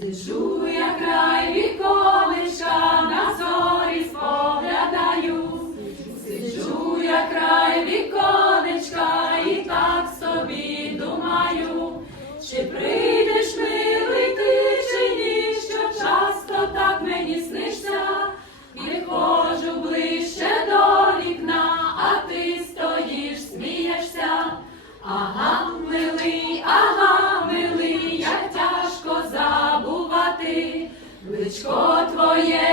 Сижу я край віконечка, на зорі споглядаю, сижу край віконечка і так собі думаю, чи прийдеш Dziecko Twoje.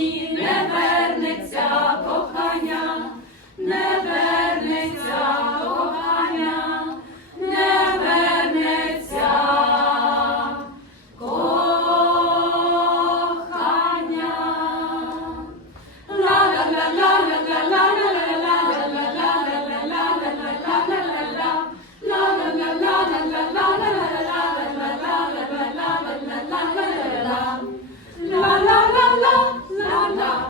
Oi.